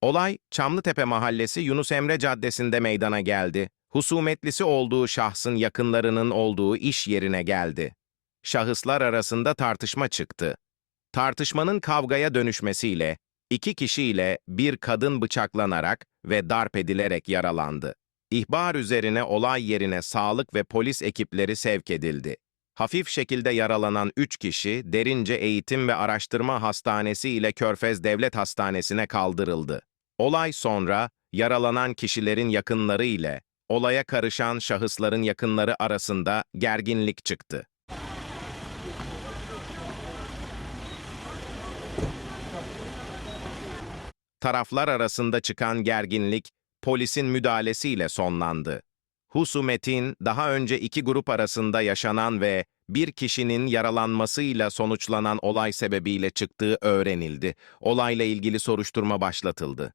Olay Çamlıtepe Mahallesi Yunus Emre Caddesi'nde meydana geldi. Husumetlisi olduğu şahsın yakınlarının olduğu iş yerine geldi. Şahıslar arasında tartışma çıktı. Tartışmanın kavgaya dönüşmesiyle iki kişiyle bir kadın bıçaklanarak ve darp edilerek yaralandı. İhbar üzerine olay yerine sağlık ve polis ekipleri sevk edildi. Hafif şekilde yaralanan 3 kişi Derince Eğitim ve Araştırma Hastanesi ile Körfez Devlet Hastanesi'ne kaldırıldı. Olay sonra yaralanan kişilerin yakınları ile olaya karışan şahısların yakınları arasında gerginlik çıktı. Taraflar arasında çıkan gerginlik polisin müdahalesiyle sonlandı. Husumetin daha önce iki grup arasında yaşanan ve bir kişinin yaralanmasıyla sonuçlanan olay sebebiyle çıktığı öğrenildi. Olayla ilgili soruşturma başlatıldı.